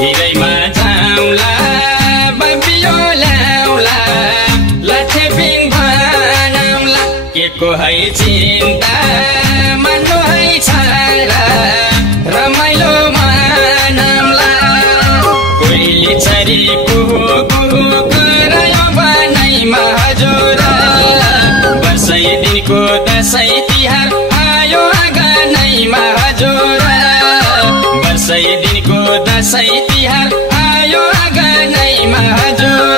धिरैमा जाउँला बबियो ल्याउला लाठे पिङ बनाउला के को है चिन्ता मान्नु है छारा रमाइलो मनाउला कोइली चरी कुहु कुहु करायो बनैमा हजुर वर्षै दिनको दसैँ तिहार आयो आँगनैमा हजुर वर्षै दिनको दसैँ तिहार आयो आँगनैमा हजुर